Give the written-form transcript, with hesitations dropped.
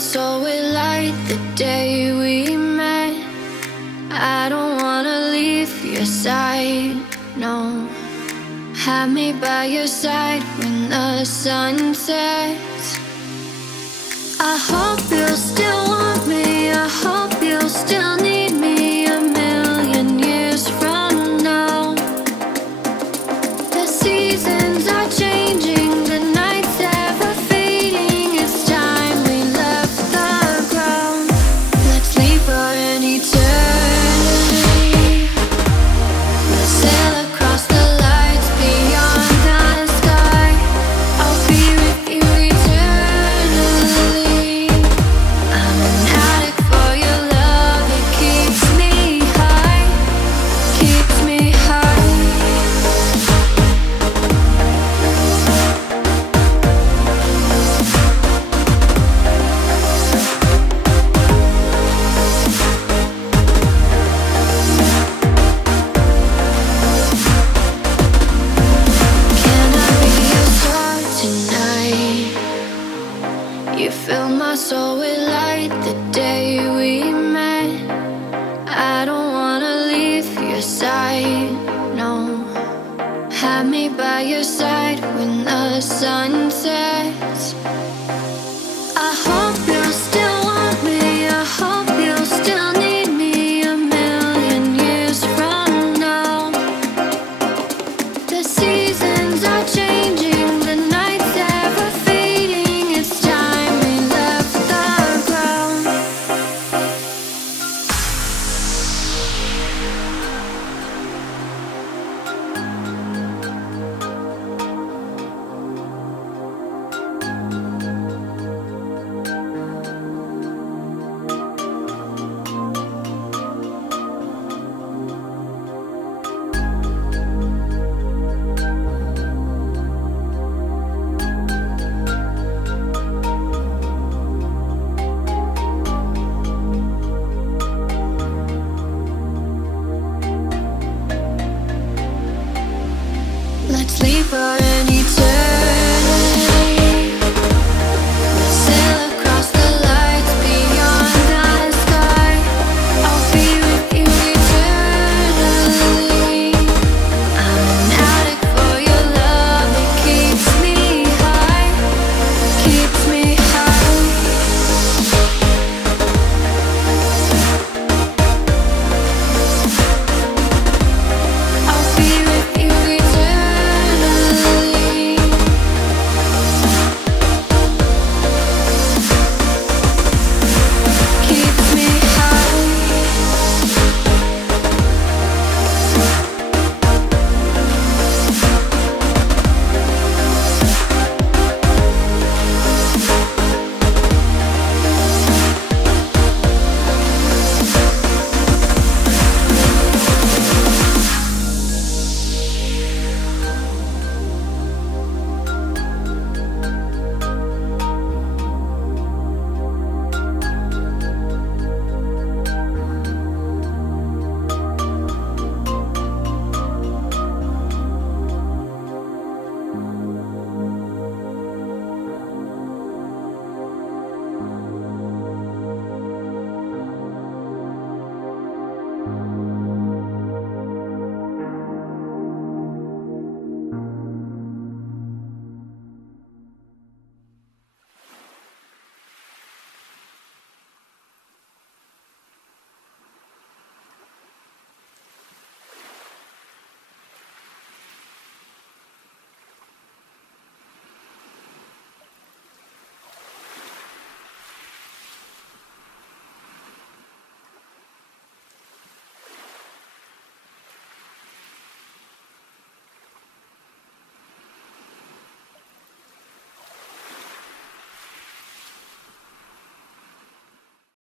soul with light the day we met. I don't wanna leave your side, no. Have me by your side when the sun sets. I hope you'll still want me, I hope you'll still need me a million years from now. The seasons are changing, the nights ever fading. It's time we left the ground. Let's leave for an eternity. Let's sail across the lights beyond the sky. I'll be with you eternally. I'm an addict for your love, it keeps me high, keeps me high. Can I be your star tonight? You fill my soul with light the day we met. I don't wanna leave your side, no. Have me by your side when the sun sets. I hope you'll still want me, I hope you'll still need me a million years from now. The seasons are changing, the nights ever fading. It's time we left the ground. Let's leave for